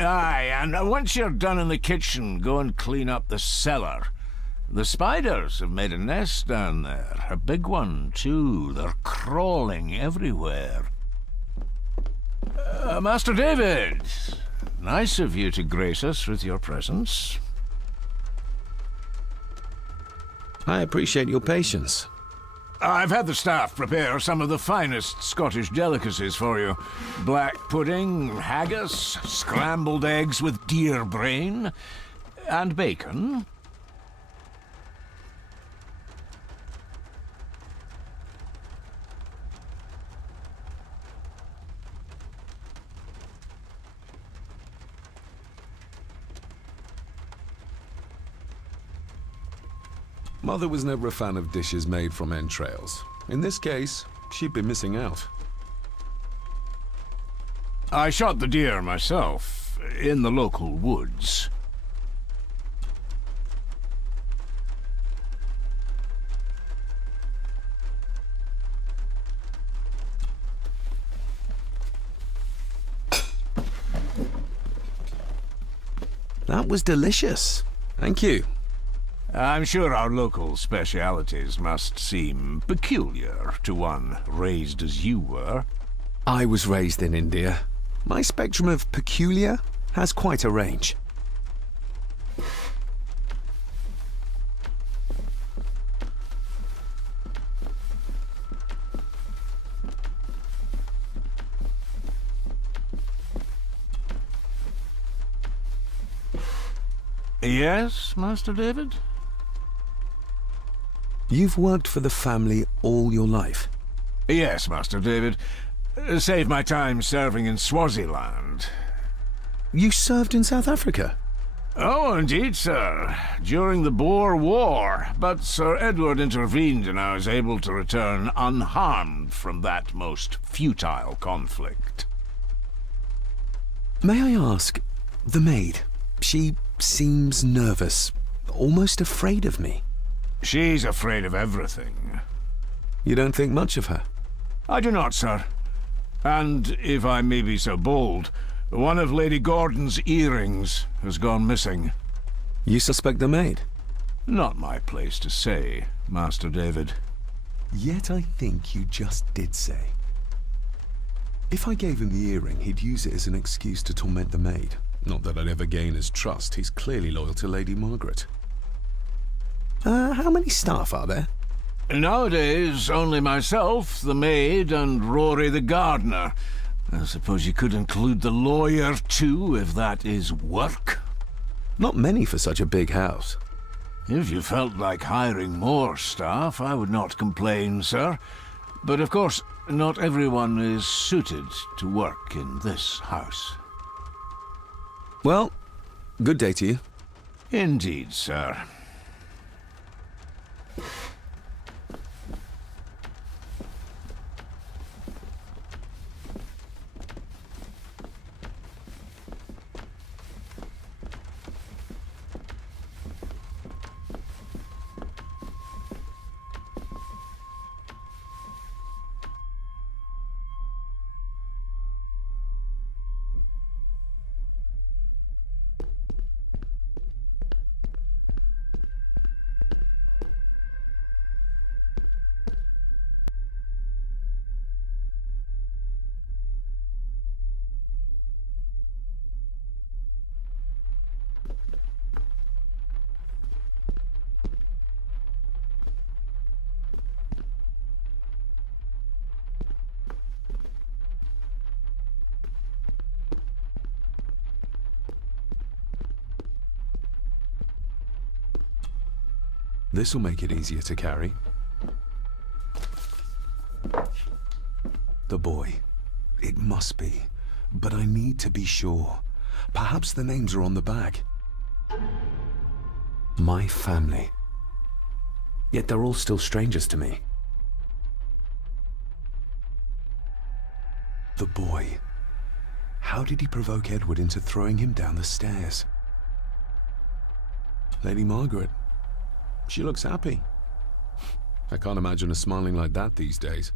Aye, and once you're done in the kitchen, go and clean up the cellar. The spiders have made a nest down there. A big one, too. They're crawling everywhere. Master David, nice of you to grace us with your presence. I appreciate your patience. I've had the staff prepare some of the finest Scottish delicacies for you. Black pudding, haggis, scrambled eggs with deer brain, and bacon. Mother was never a fan of dishes made from entrails. In this case, she'd be missing out. I shot the deer myself, in the local woods. That was delicious. Thank you. I'm sure our local specialities must seem peculiar to one raised as you were. I was raised in India. My spectrum of peculiar has quite a range. Yes, Master David? You've worked for the family all your life? Yes, Master David. Saved my time serving in Swaziland. You served in South Africa? Oh, indeed, sir. During the Boer War. But Sir Edward intervened and I was able to return unharmed from that most futile conflict. May I ask, the maid, she seems nervous, almost afraid of me. She's afraid of everything. You don't think much of her? I do not, sir. And, if I may be so bold, one of Lady Gordon's earrings has gone missing. You suspect the maid? Not my place to say, Master David. Yet I think you just did say. If I gave him the earring, he'd use it as an excuse to torment the maid. Not that I'd ever gain his trust. He's clearly loyal to Lady Margaret. How many staff are there? Nowadays, only myself, the maid, and Rory the gardener. I suppose you could include the lawyer, too, if that is work. Not many for such a big house. If you felt like hiring more staff, I would not complain, sir. But of course, not everyone is suited to work in this house. Well, good day to you. Indeed, sir. This'll make it easier to carry. The boy. It must be. But I need to be sure. Perhaps the names are on the bag. My family. Yet they're all still strangers to me. The boy. How did he provoke Edward into throwing him down the stairs? Lady Margaret. She looks happy. I can't imagine her smiling like that these days.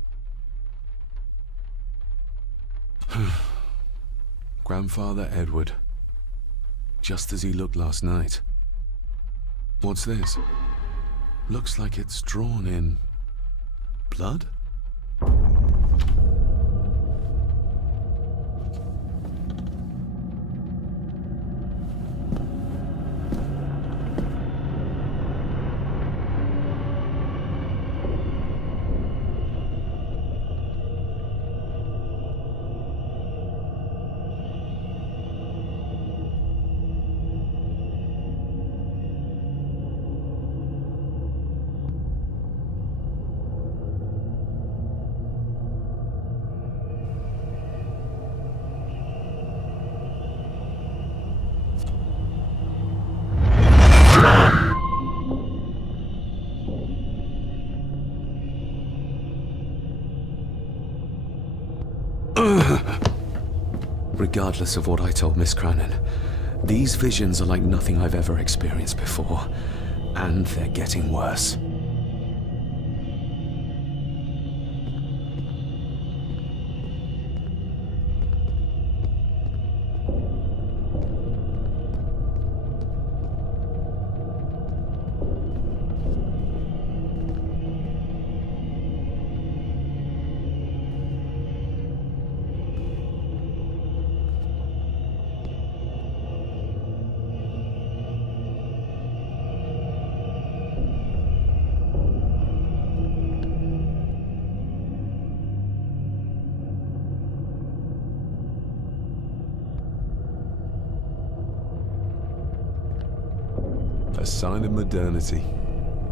Grandfather Edward. just as he looked last night. What's this? Looks like it's drawn in blood? Regardless of what I told Miss Crannan, these visions are like nothing I've ever experienced before, and they're getting worse. A sign of modernity,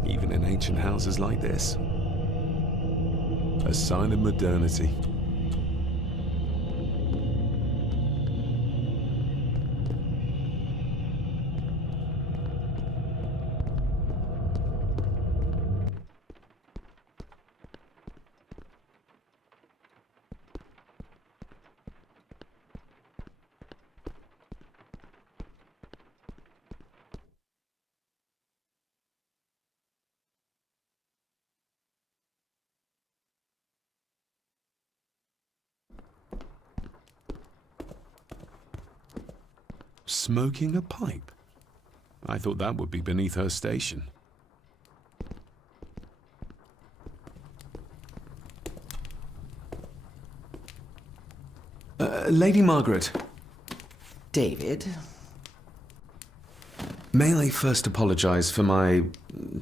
even in ancient houses like this. A sign of modernity. Smoking a pipe? I thought that would be beneath her station. Lady Margaret. David? May I first apologize for my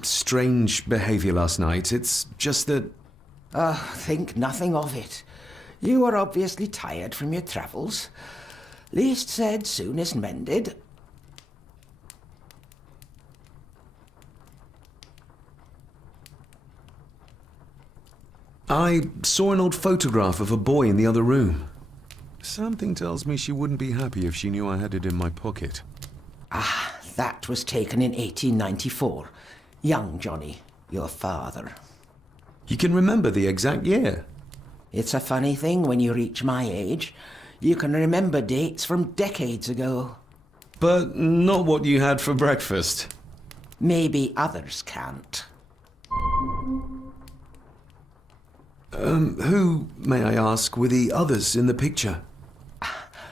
strange behavior last night? It's just that... Think nothing of it. You were obviously tired from your travels. Least said, soonest mended. I saw an old photograph of a boy in the other room. Something tells me she wouldn't be happy if she knew I had it in my pocket. Ah, that was taken in 1894. Young Johnny, your father. You can remember the exact year. It's a funny thing when you reach my age. You can remember dates from decades ago. But not what you had for breakfast. Maybe others can't. Who, may I ask, were the others in the picture?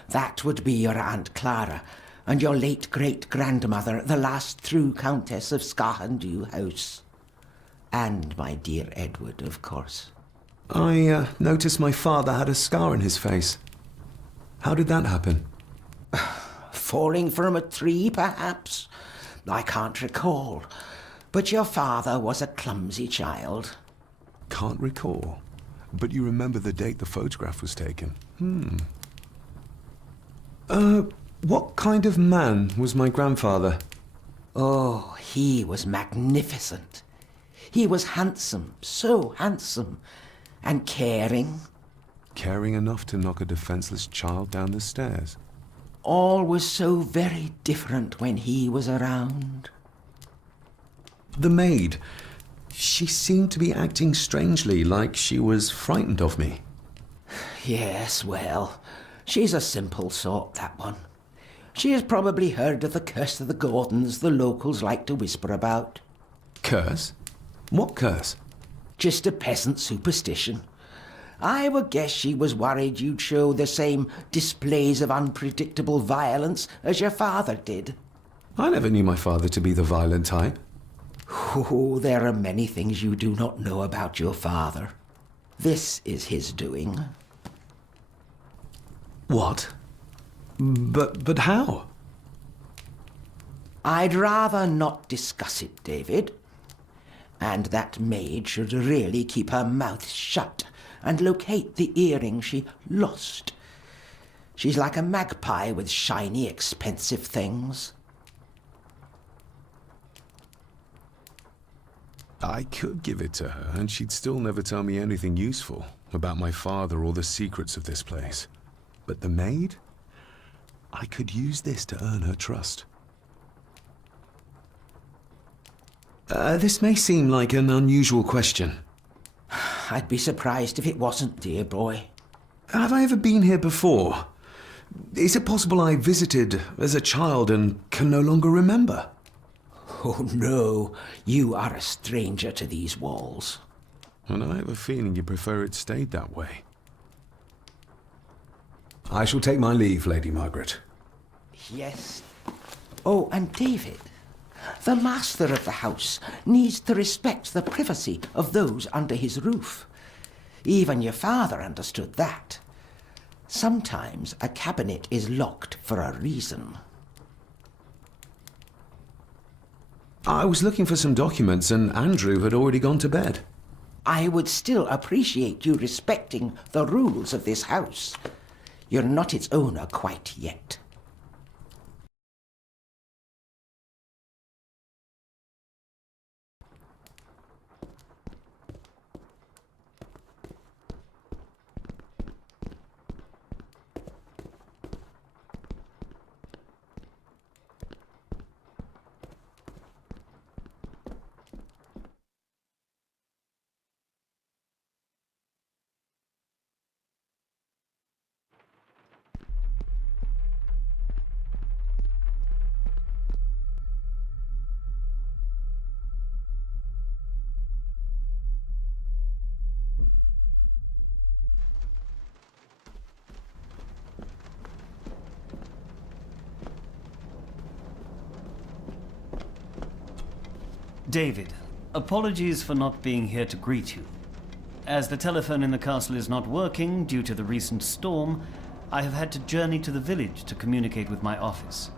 That would be your Aunt Clara and your late great-grandmother, the last true Countess of Scahandew House. And my dear Edward, of course. I noticed my father had a scar on his face. How did that happen? Falling from a tree, perhaps? I can't recall. But your father was a clumsy child. Can't recall. But you remember the date the photograph was taken? What kind of man was my grandfather? Oh, he was magnificent. He was handsome, so handsome, and caring. Caring enough to knock a defenseless child down the stairs. All was so very different when he was around. The maid. She seemed to be acting strangely, like she was frightened of me. Yes, well, she's a simple sort, that one. She has probably heard of the curse of the Gordons the locals like to whisper about. Curse? What curse? Just a peasant superstition. I would guess she was worried you'd show the same displays of unpredictable violence as your father did. I never knew my father to be the violent type. Oh, there are many things you do not know about your father. This is his doing. What? But how? I'd rather not discuss it, David. And that maid should really keep her mouth shut and locate the earring she lost. She's like a magpie with shiny, expensive things. I could give it to her, and she'd still never tell me anything useful about my father or the secrets of this place. But the maid? I could use this to earn her trust. This may seem like an unusual question. I'd be surprised if it wasn't, dear boy. Have I ever been here before? Is it possible I visited as a child and can no longer remember? Oh, no. You are a stranger to these walls. And I have a feeling you prefer it stayed that way. I shall take my leave, Lady Margaret. Yes. Oh, and David, the master of the house needs to respect the privacy of those under his roof. Even your father understood that. Sometimes a cabinet is locked for a reason. I was looking for some documents and Andrew had already gone to bed. I would still appreciate you respecting the rules of this house. You're not its owner quite yet. David, apologies for not being here to greet you. As the telephone in the castle is not working due to the recent storm, I have had to journey to the village to communicate with my office.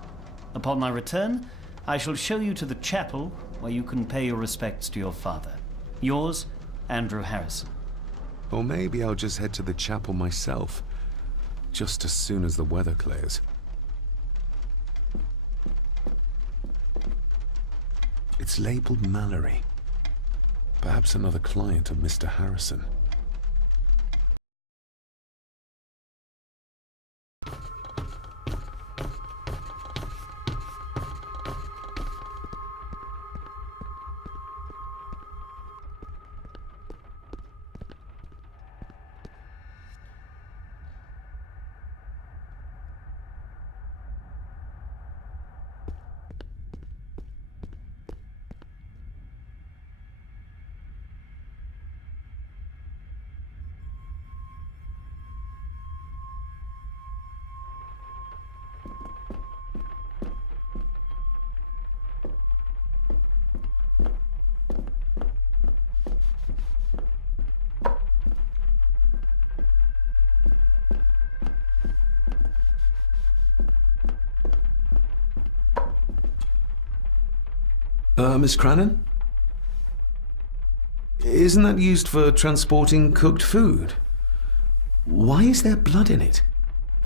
Upon my return, I shall show you to the chapel where you can pay your respects to your father. Yours, Andrew Harrison. Or maybe I'll just head to the chapel myself, just as soon as the weather clears. It's labeled Mallory. Perhaps another client of Mr. Harrison. Miss Crannan? Isn't that used for transporting cooked food? Why is there blood in it?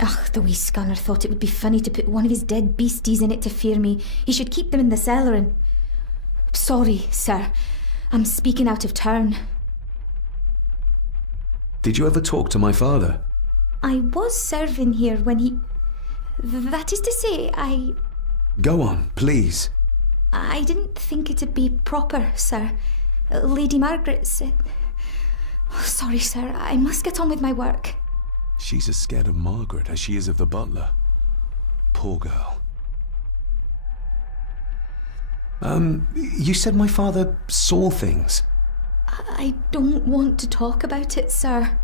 Ugh, the wee scunner thought it would be funny to put one of his dead beasties in it to fear me. He should keep them in the cellar and... Sorry, sir. I'm speaking out of turn. Did you ever talk to my father? I was serving here when he... That is to say, Go on, please. I didn't think it'd be proper, sir. Lady Margaret said... Oh, sorry, sir. I must get on with my work. She's as scared of Margaret as she is of the butler. Poor girl. You said my father saw things. I don't want to talk about it, sir.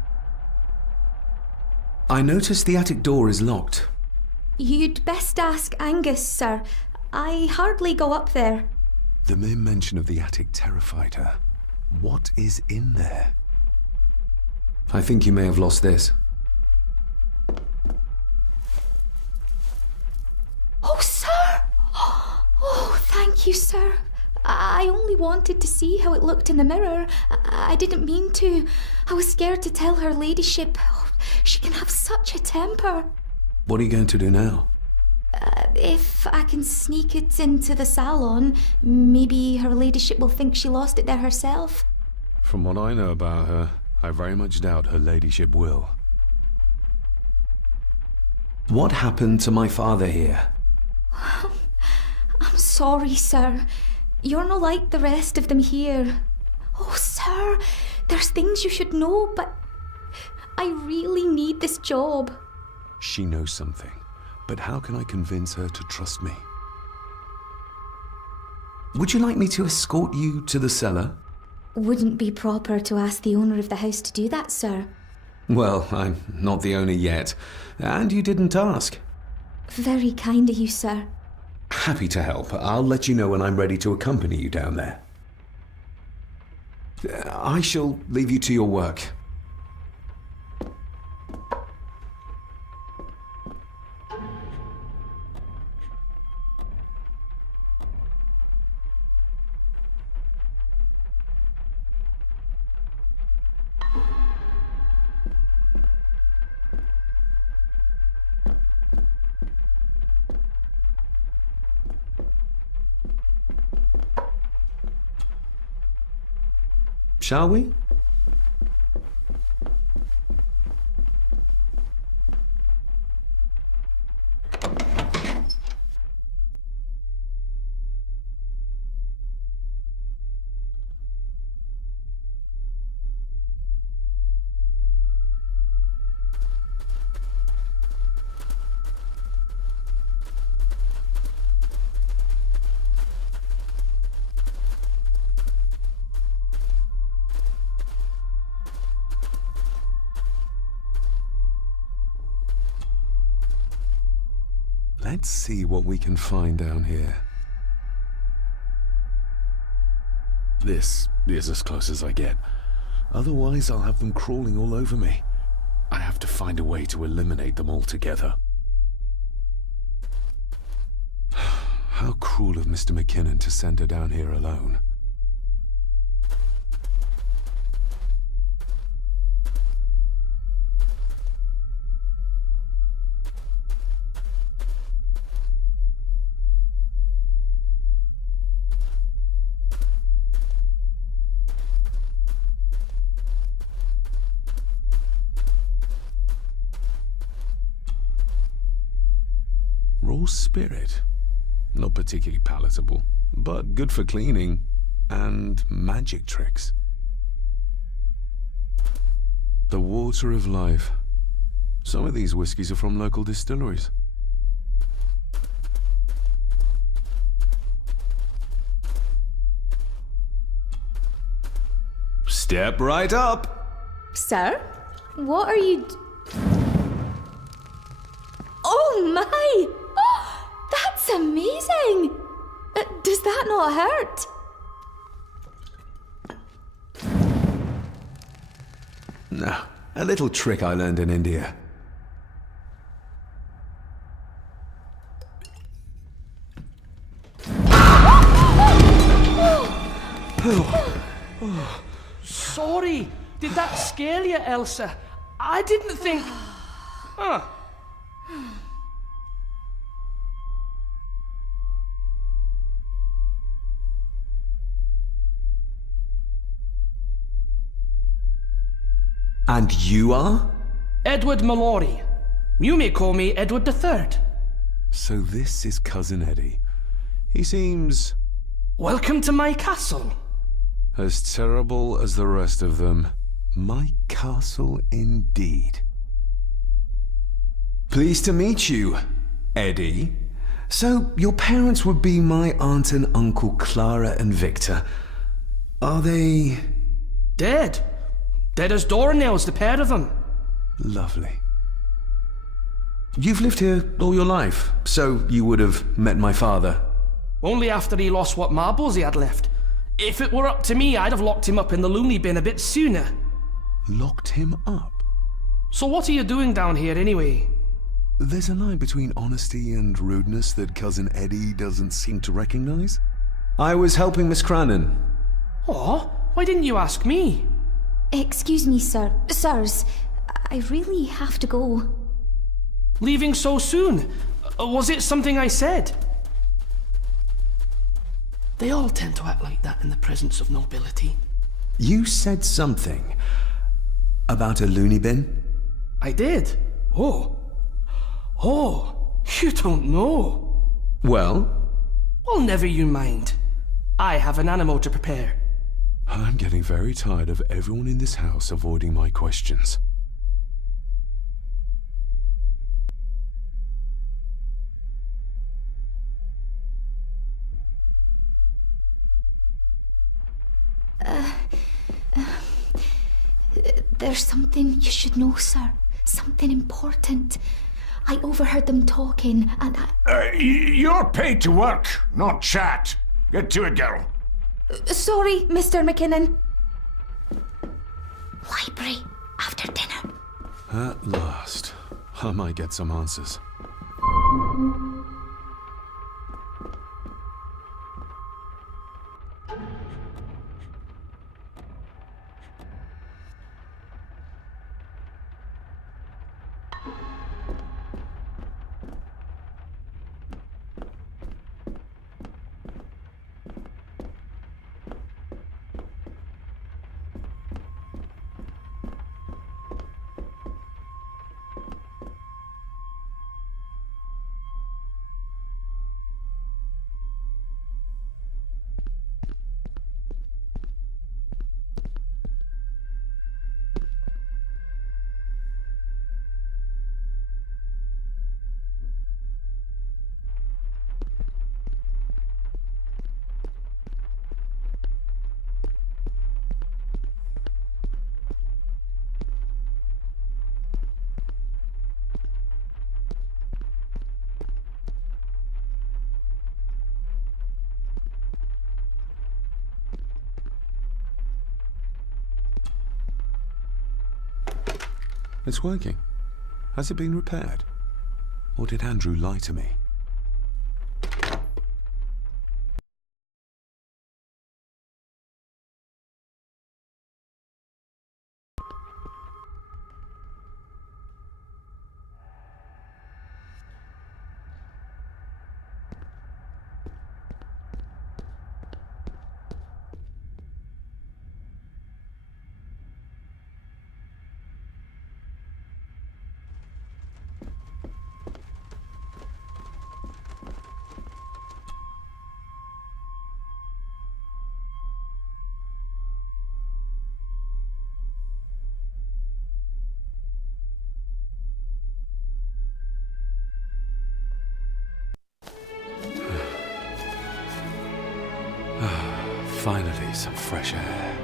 I noticed the attic door is locked. You'd best ask Angus, sir. I hardly go up there. The mere mention of the attic terrified her. What is in there? I think you may have lost this. Oh, sir! Oh, thank you, sir. I only wanted to see how it looked in the mirror. I didn't mean to. I was scared to tell her ladyship. Oh, she can have such a temper. What are you going to do now? If I can sneak it into the salon, maybe her ladyship will think she lost it there herself. From what I know about her, I very much doubt her ladyship will. What happened to my father here? I'm sorry, sir. You're no like the rest of them here. Oh, sir, there's things you should know, but I really need this job. She knows something, but how can I convince her to trust me? Would you like me to escort you to the cellar? Wouldn't be proper to ask the owner of the house to do that, sir. Well, I'm not the owner yet, and you didn't ask. Very kind of you, sir. Happy to help. I'll let you know when I'm ready to accompany you down there. I shall leave you to your work. Shall we? Let's see what we can find down here. This is as close as I get. Otherwise, I'll have them crawling all over me. I have to find a way to eliminate them altogether. How cruel of Mr. McKinnon to send her down here alone. Raw spirit. Not particularly palatable, but good for cleaning and magic tricks. The water of life. Some of these whiskies are from local distilleries. Step right up! Sir? What are you... Oh my! Oh, that's amazing! Does that not hurt? No, a little trick I learned in India. Sorry, did that scare you, Elsa? I didn't think... Huh. And you are? Edward Mallory. You may call me Edward III. So this is Cousin Eddie. He seems Welcome to my castle. as terrible as the rest of them. My castle indeed. Pleased to meet you, Eddie. So, your parents would be my aunt and uncle Clara and Victor. Are they... Dead. Dead as doornails, the pair of them. Lovely. You've lived here all your life, so you would have met my father. Only after he lost what marbles he had left. If it were up to me, I'd have locked him up in the loony bin a bit sooner. Locked him up? So what are you doing down here anyway? There's a line between honesty and rudeness that Cousin Eddie doesn't seem to recognize. I was helping Miss Crannan. Oh, why didn't you ask me? Excuse me, sir. Sirs, I really have to go. Leaving so soon? Was it something I said? They all tend to act like that in the presence of nobility. You said something about a loony bin? I did. Oh, you don't know. Well? Well, never you mind. I have an animal to prepare. I'm getting very tired of everyone in this house avoiding my questions. There's something you should know, sir. Something important. I overheard them talking, and You're paid to work, not chat. Get to it, girl. Sorry, Mr. McKinnon. Library, after dinner. At last, I might get some answers. It's working. Has it been repaired? Or did Andrew lie to me? Finally, some fresh air.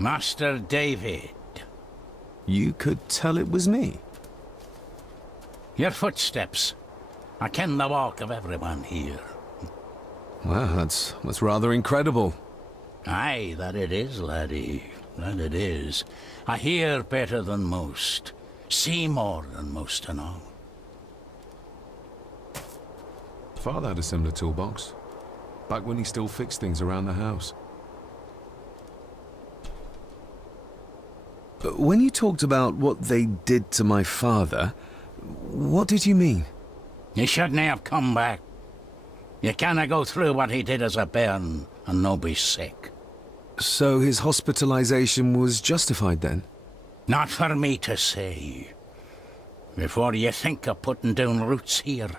Master David. You could tell it was me. Your footsteps. I ken the walk of everyone here. Well, that's rather incredible. Aye, that it is, laddie. That it is. I hear better than most. See more than most and all. Father had a similar toolbox. Back when he still fixed things around the house. When you talked about what they did to my father, what did you mean? You shouldn't have come back. You canna go through what he did as a bairn and no be sick. So his hospitalization was justified then? Not for me to say. Before you think of putting down roots here,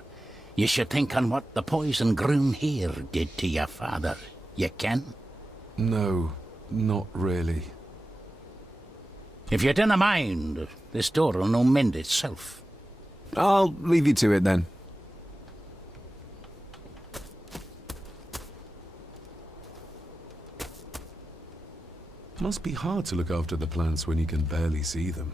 You should think on what the poison grown here did to your father. You can? No, not really. If you dinna mind, this door'll no mend itself. I'll leave you to it then. Must be hard to look after the plants when you can barely see them.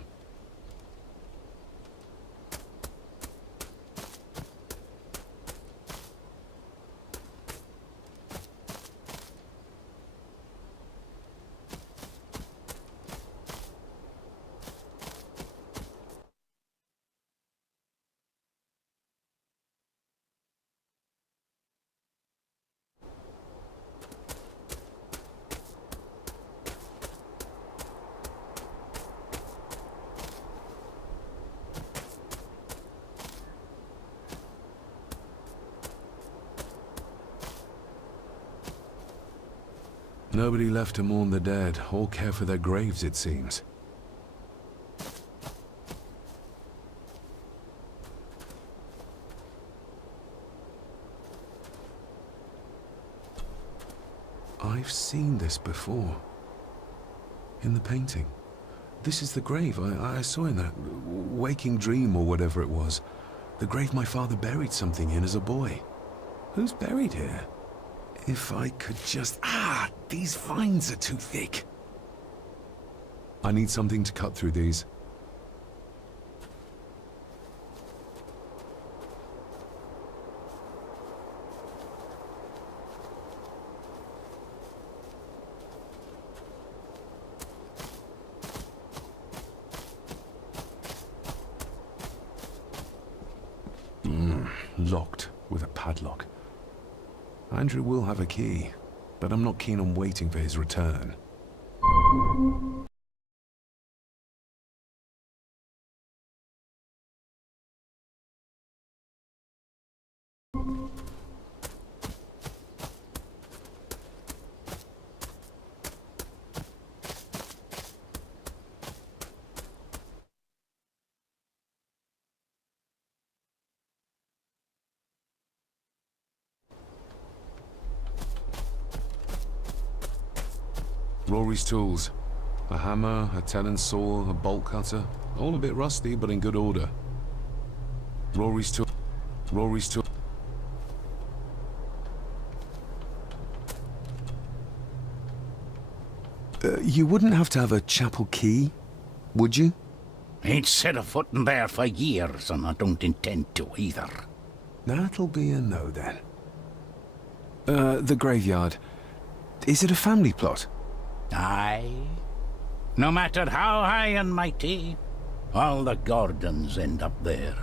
Nobody left to mourn the dead, or care for their graves, it seems. I've seen this before. In the painting. This is the grave I saw in that waking dream or whatever it was. The grave my father buried something in as a boy. Who's buried here? If I could just... these vines are too thick. I need something to cut through these. Locked with a padlock. Andrew will have a key, but I'm not keen on waiting for his return. Rory's tools. A hammer, a talon saw, a bolt cutter. All a bit rusty, but in good order. Rory's tool. You wouldn't have to have a chapel key, would you? Ain't set a foot in there for years, and I don't intend to either. That'll be a no then. The graveyard. Is it a family plot? Aye. No matter how high and mighty, all the Gordons end up there.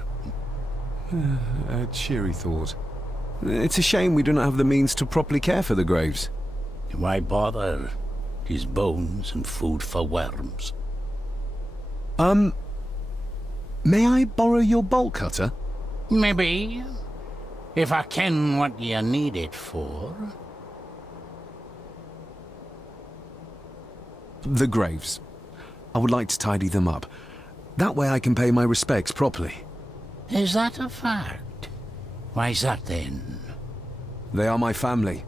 A cheery thought. It's a shame we do not have the means to properly care for the graves. Why bother? His bones and food for worms. May I borrow your bolt cutter? Maybe. If I ken what you need it for. The graves. I would like to tidy them up. That way I can pay my respects properly. Is that a fact? Why's that then? They are my family.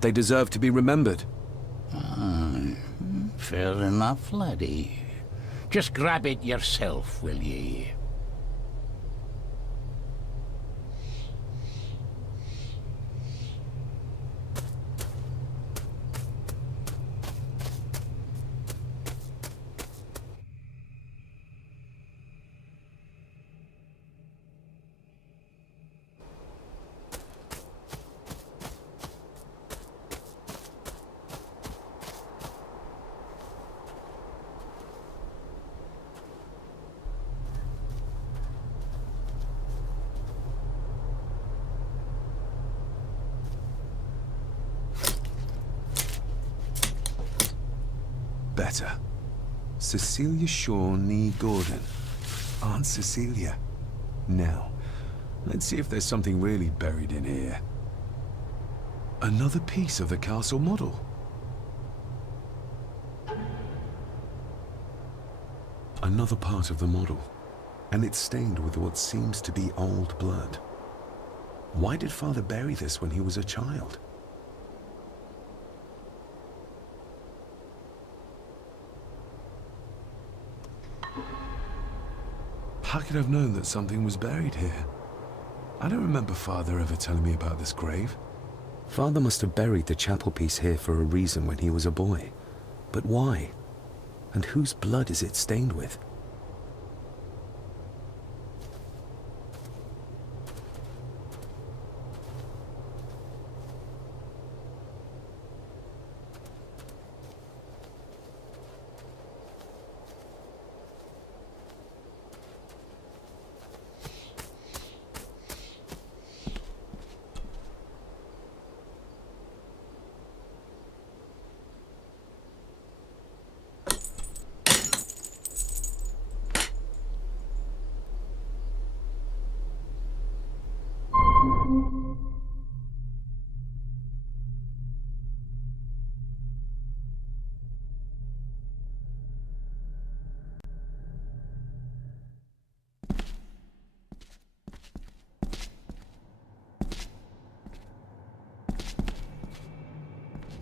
They deserve to be remembered. Fair enough, laddie. Just grab it yourself, will ye? Better. Cecilia Shaw Nee Gordon. Aunt Cecilia. Now, let's see if there's something really buried in here. Another piece of the castle model. Another part of the model. And it's stained with what seems to be old blood. Why did Father bury this when he was a child? How could I have known that something was buried here? I don't remember Father ever telling me about this grave. Father must have buried the chapel piece here for a reason when he was a boy. But why? And whose blood is it stained with?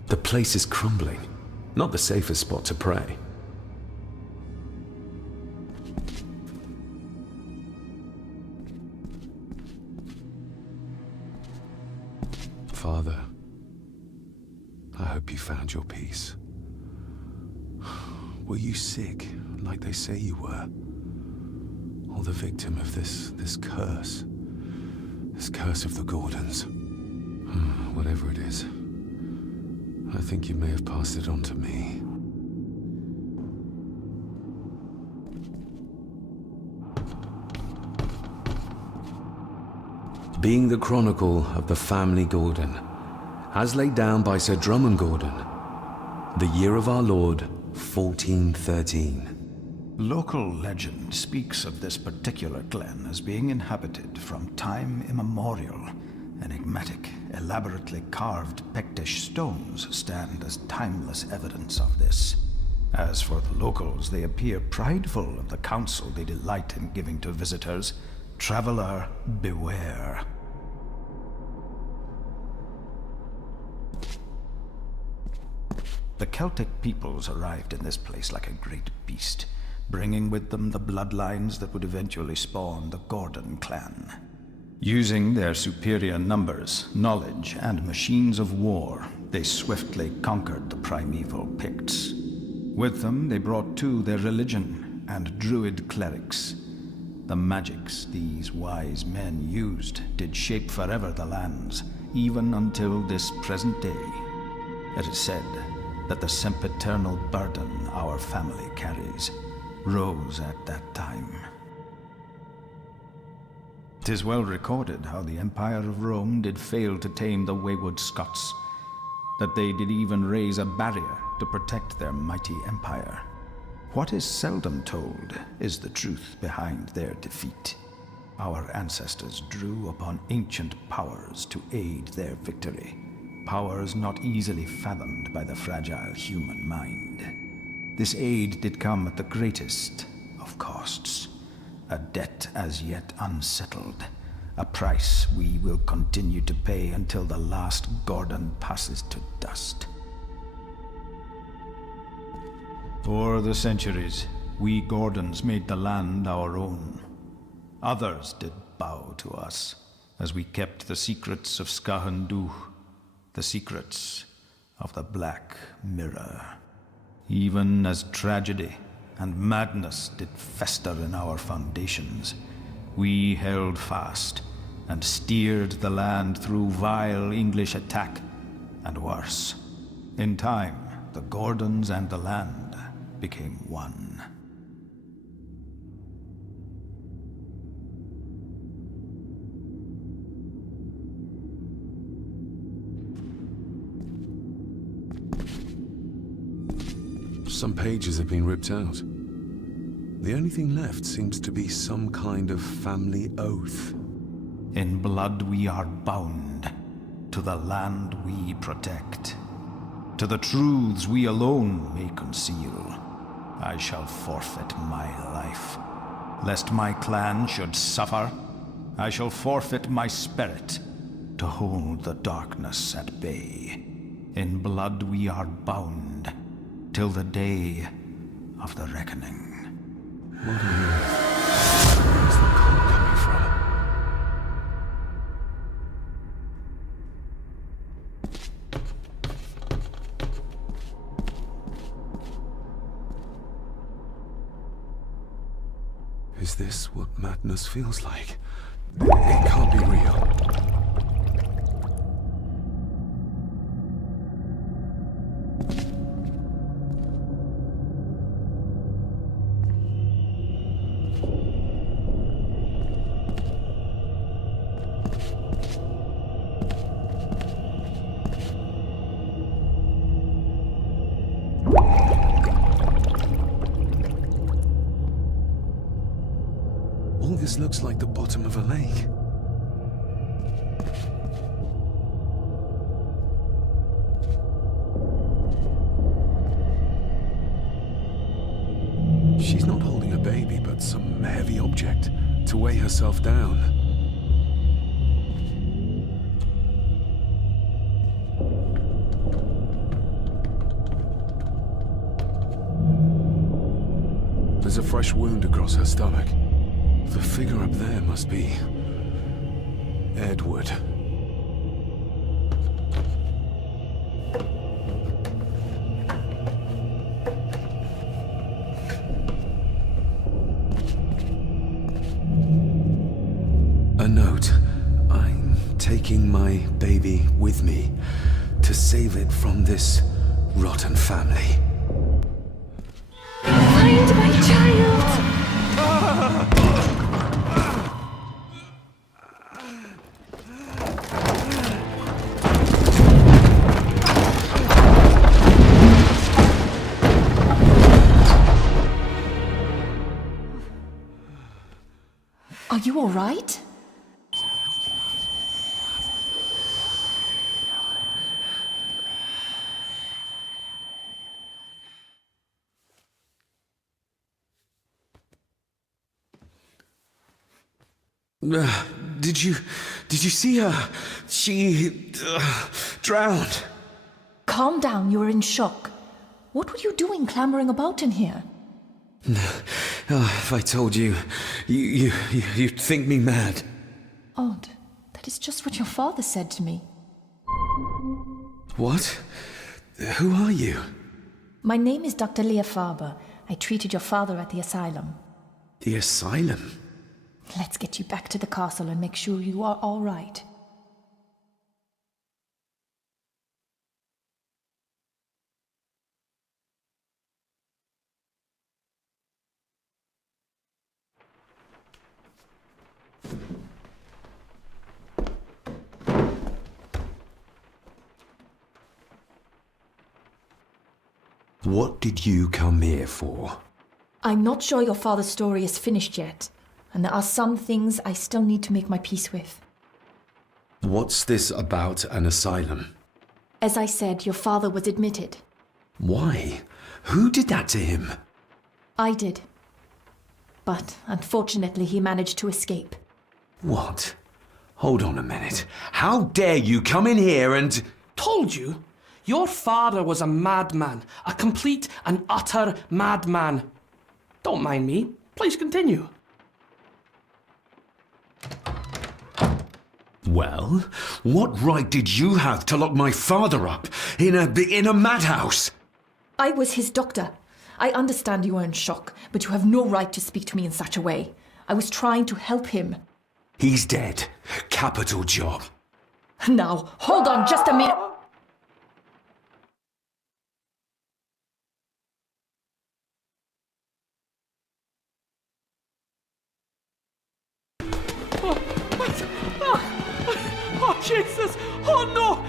The place is crumbling. Not the safest spot to pray. Father, I hope you found your peace. Were you sick, like they say you were? Or the victim of this curse? This curse of the Gordons? Whatever it is, I think you may have passed it on to me. Being the chronicle of the family Gordon, as laid down by Sir Drummond Gordon, the year of our Lord, 1413. Local legend speaks of this particular glen as being inhabited from time immemorial. Enigmatic, elaborately carved Pictish stones stand as timeless evidence of this. As for the locals, they appear prideful of the counsel they delight in giving to visitors. Traveler, beware. The Celtic peoples arrived in this place like a great beast, bringing with them the bloodlines that would eventually spawn the Gordon clan. Using their superior numbers, knowledge, and machines of war, they swiftly conquered the primeval Picts. With them, they brought too their religion and druid clerics. The magics these wise men used did shape forever the lands, even until this present day. It is said that the sempiternal burden our family carries rose at that time. 'Tis well recorded how the Empire of Rome did fail to tame the wayward Scots, that they did even raise a barrier to protect their mighty empire. What is seldom told is the truth behind their defeat. Our ancestors drew upon ancient powers to aid their victory, powers not easily fathomed by the fragile human mind. This aid did come at the greatest of costs. A debt as yet unsettled, a price we will continue to pay until the last Gordon passes to dust. For the centuries, we Gordons made the land our own. Others did bow to us, as we kept the secrets of Skahandu, the secrets of the Black Mirror. Even as tragedy and madness did fester in our foundations, we held fast and steered the land through vile English attack and worse. In time, the Gordons and the land became one. Some pages have been ripped out. The only thing left seems to be some kind of family oath. In blood we are bound to the land we protect, to the truths we alone may conceal. I shall forfeit my life, lest my clan should suffer. I shall forfeit my spirit, to hold the darkness at bay. In blood we are bound, till the day of the reckoning. What on earth? Where's the call coming from? Is this what madness feels like? It can't be real. All this looks like the bottom of a lake. She's not holding a baby, but some heavy object to weigh herself down. There's a fresh wound across her stomach. The figure up there must be Edward. A note. I'm taking my baby with me to save it from this rotten family. Find my child! Are you all right? Did you see her? She drowned. Calm down, you're in shock. What were you doing clambering about in here? If I told you, you'd think me mad. Odd. That is just what your father said to me. What? Who are you? My name is Dr. Leah Farber. I treated your father at the asylum. The asylum? Let's get you back to the castle and make sure you are all right. What did you come here for? I'm not sure your father's story is finished yet, and there are some things I still need to make my peace with. What's this about an asylum? As I said, your father was admitted. Why? Who did that to him? I did. But unfortunately, he managed to escape. What? Hold on a minute. How dare you come in here and... Told you? Your father was a madman. A complete and utter madman. Don't mind me. Please continue. Well, what right did you have to lock my father up in a madhouse? I was his doctor. I understand you are in shock, but you have no right to speak to me in such a way. I was trying to help him. He's dead. Capital job. Now, hold on just a minute. Oh, Jesus! Oh, no!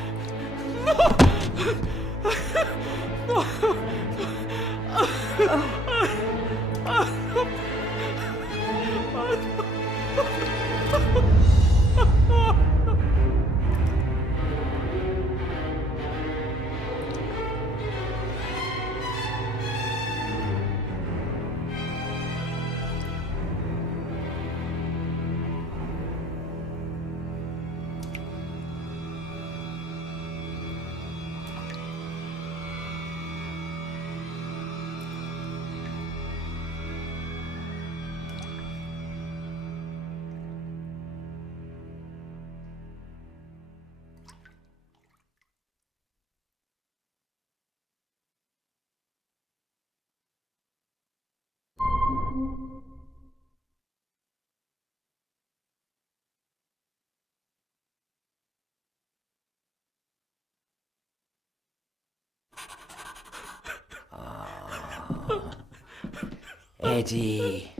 Eddie,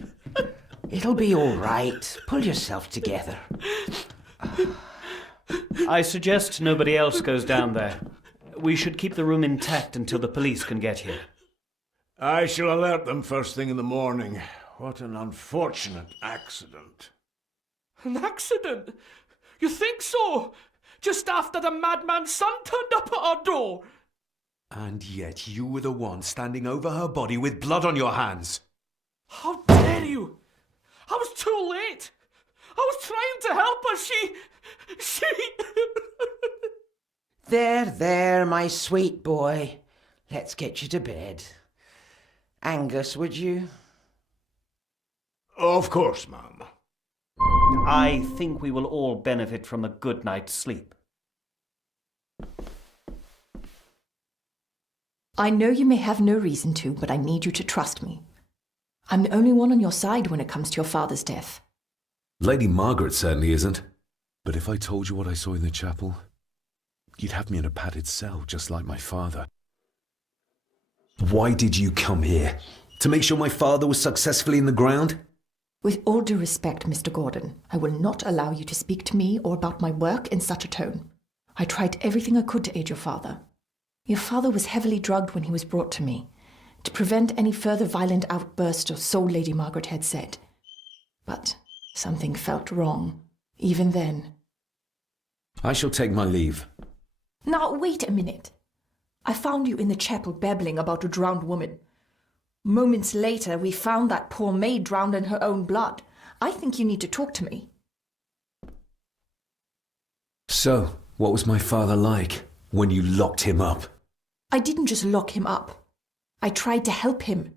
it'll be all right. Pull yourself together. I suggest nobody else goes down there. We should keep the room intact until the police can get here. I shall alert them first thing in the morning. What an unfortunate accident. An accident? You think so? Just after the madman's son turned up at our door? And yet you were the one standing over her body with blood on your hands. How dare you! I was too late! I was trying to help her, she... There, my sweet boy. Let's get you to bed. Angus, would you? Of course, ma'am. I think we will all benefit from a good night's sleep. I know you may have no reason to, but I need you to trust me. I'm the only one on your side when it comes to your father's death. Lady Margaret certainly isn't. But if I told you what I saw in the chapel, you'd have me in a padded cell, just like my father. Why did you come here? To make sure my father was successfully in the ground? With all due respect, Mr. Gordon, I will not allow you to speak to me or about my work in such a tone. I tried everything I could to aid your father. Your father was heavily drugged when he was brought to me, to prevent any further violent outburst, or so Lady Margaret had said. But something felt wrong, even then. I shall take my leave. Now, wait a minute. I found you in the chapel babbling about a drowned woman. Moments later, we found that poor maid drowned in her own blood. I think you need to talk to me. So, what was my father like when you locked him up? I didn't just lock him up. I tried to help him.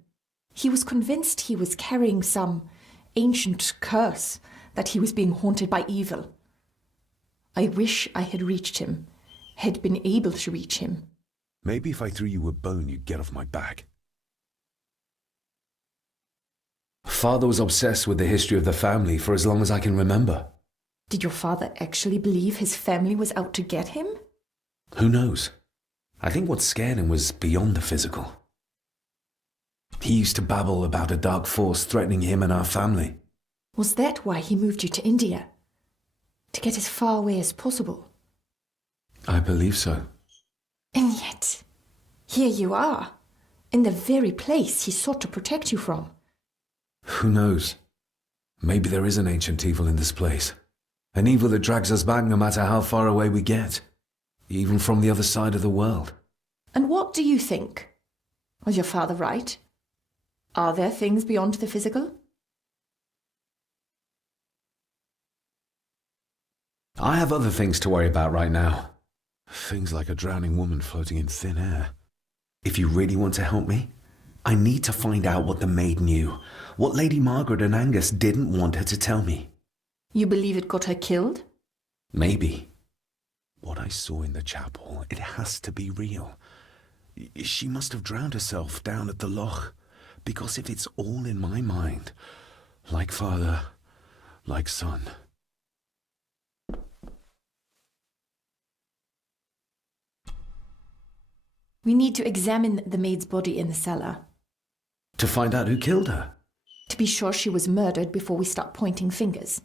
He was convinced he was carrying some ancient curse, that he was being haunted by evil. I wish I had reached him, had been able to reach him. Maybe if I threw you a bone, you'd get off my back. Father was obsessed with the history of the family for as long as I can remember. Did your father actually believe his family was out to get him? Who knows? I think what scared him was beyond the physical. He used to babble about a dark force threatening him and our family. Was that why he moved you to India? To get as far away as possible? I believe so. And yet, here you are, in the very place he sought to protect you from. Who knows? Maybe there is an ancient evil in this place. An evil that drags us back no matter how far away we get. Even from the other side of the world. And what do you think? Was your father right? Are there things beyond the physical? I have other things to worry about right now. Things like a drowning woman floating in thin air. If you really want to help me, I need to find out what the maid knew. What Lady Margaret and Angus didn't want her to tell me. You believe it got her killed? Maybe. What I saw in the chapel, it has to be real. She must have drowned herself down at the loch. Because if it's all in my mind, like father, like son. We need to examine the maid's body in the cellar. To find out who killed her? To be sure she was murdered before we start pointing fingers.